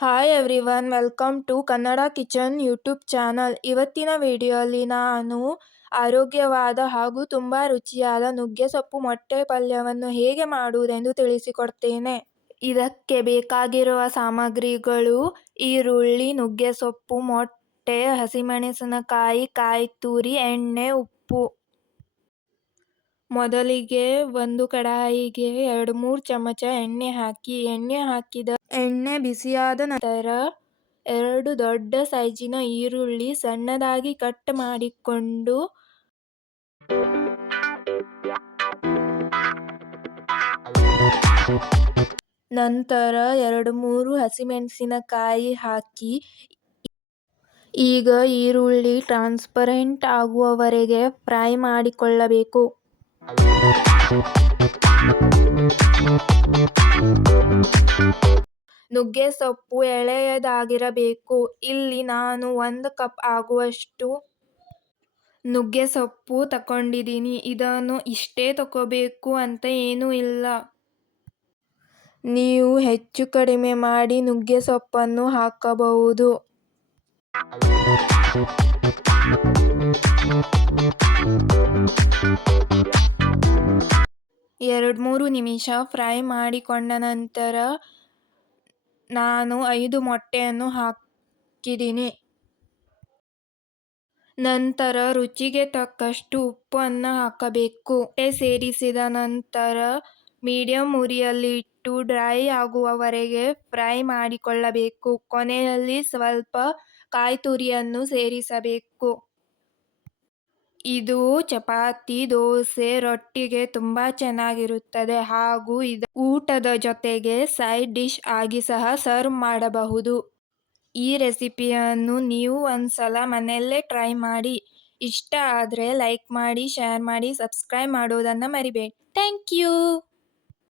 Hi everyone, welcome to Kannada kitchen YouTube channel. ಇವತ್ತಿನ ವಿಡಿಯೋಲಿ ನಾನು ಆರೋಗ್ಯವಾದ ಹಾಗೂ ತುಂಬ ರುಚಿಯಾದ ನುಗ್ಗೆಸೊಪ್ಪು ಮೊಟ್ಟೆ ಪಲ್ಯವನ್ನು ಹೇಗೆ ಮಾಡುವುದೆಂದು ತಿಳಿಸಿಕೊಡ್ತೇನೆ. ಇದಕ್ಕೆ ಬೇಕಾಗಿರುವ ಸಾಮಗ್ರಿಗಳು: ಈರುಳ್ಳಿ, ನುಗ್ಗೆಸೊಪ್ಪು, ಮೊಟ್ಟೆ, ಹಸಿಮೆಣಸಿನಕಾಯಿ, ಕಾಯಿ ತುರಿ, ಎಣ್ಣೆ, ಉಪ್ಪು. ಮೊದಲಿಗೆ ಒಂದು ಕಡಾಯಿಗೆ 2-3 ಚಮಚ ಎಣ್ಣೆ ಹಾಕಿ. ಎಣ್ಣೆ ಬಿಸಿಯಾದ ನಂತರ 2 ದೊಡ್ಡ ಸೈಜಿನ ಈರುಳ್ಳಿ ಸಣ್ಣದಾಗಿ ಕಟ್ ಮಾಡಿಕೊಂಡು, ನಂತರ 2-3 ಹಸಿಮೆಣಸಿನಕಾಯಿ ಹಾಕಿ. ಈಗ ಈರುಳ್ಳಿ ಟ್ರಾನ್ಸ್ಪರೆಂಟ್ ಆಗುವವರೆಗೆ ಫ್ರೈ ಮಾಡಿಕೊಳ್ಳಬೇಕು. ನುಗ್ಗೆಸೊಪ್ಪು ಎಳೆಯದಾಗಿರಬೇಕು. ಇಲ್ಲಿ ನಾನು 1 ಕಪ್ ಆಗುವಷ್ಟು ನುಗ್ಗೆಸೊಪ್ಪು ತಗೊಂಡಿದ್ದೀನಿ. ಇದನ್ನು ಇಷ್ಟೇ ತಗೋಬೇಕು ಅಂತ ಏನೂ ಇಲ್ಲ. ನೀವು ಹೆಚ್ಚು ಕಡಿಮೆ ಮಾಡಿ ನುಗ್ಗೆಸೊಪ್ಪನ್ನು ಹಾಕಬಹುದು. 2-3 ನಿಮಿಷ ಫ್ರೈ ಮಾಡಿಕೊಂಡ ನಂತರ ನಾನು 5 ಮೊಟ್ಟೆಯನ್ನು ಹಾಕಿದ್ದೀನಿ. ನಂತರ ರುಚಿಗೆ ತಕ್ಕಷ್ಟು ಉಪ್ಪನ್ನು ಹಾಕಬೇಕು. ಮೊಟ್ಟೆ ಸೇರಿಸಿದ ನಂತರ ಮೀಡಿಯಂ ಉರಿಯಲ್ಲಿ ಇಟ್ಟು ಡ್ರೈ ಆಗುವವರೆಗೆ ಫ್ರೈ ಮಾಡಿಕೊಳ್ಳಬೇಕು. ಕೊನೆಯಲ್ಲಿ ಸ್ವಲ್ಪ ಕಾಯಿ ತುರಿಯನ್ನು ಸೇರಿಸಬೇಕು. ಇದು ಚಪಾತಿ, ದೋಸೆ, ರೊಟ್ಟಿಗೆ ತುಂಬಾ ಚೆನ್ನಾಗಿರುತ್ತದೆ ಹಾಗೂ ಊಟದ ಜೊತೆಗೆ ಸೈಡ್ ಡಿಶ್ ಆಗಿ ಸಹ ಸರ್ವ್ ಮಾಡಬಹುದು. ಈ ರೆಸಿಪಿಯನ್ನು ನೀವು ಒಂದ್ಸಲ ಮನೆಯಲ್ಲೇ ಟ್ರೈ ಮಾಡಿ. ಇಷ್ಟ ಆದರೆ ಲೈಕ್ ಮಾಡಿ, ಶೇರ್ ಮಾಡಿ, ಸಬ್ಸ್ಕ್ರೈಬ್ ಮಾಡೋದನ್ನ ಮರಿಬೇಡಿ. Thank you.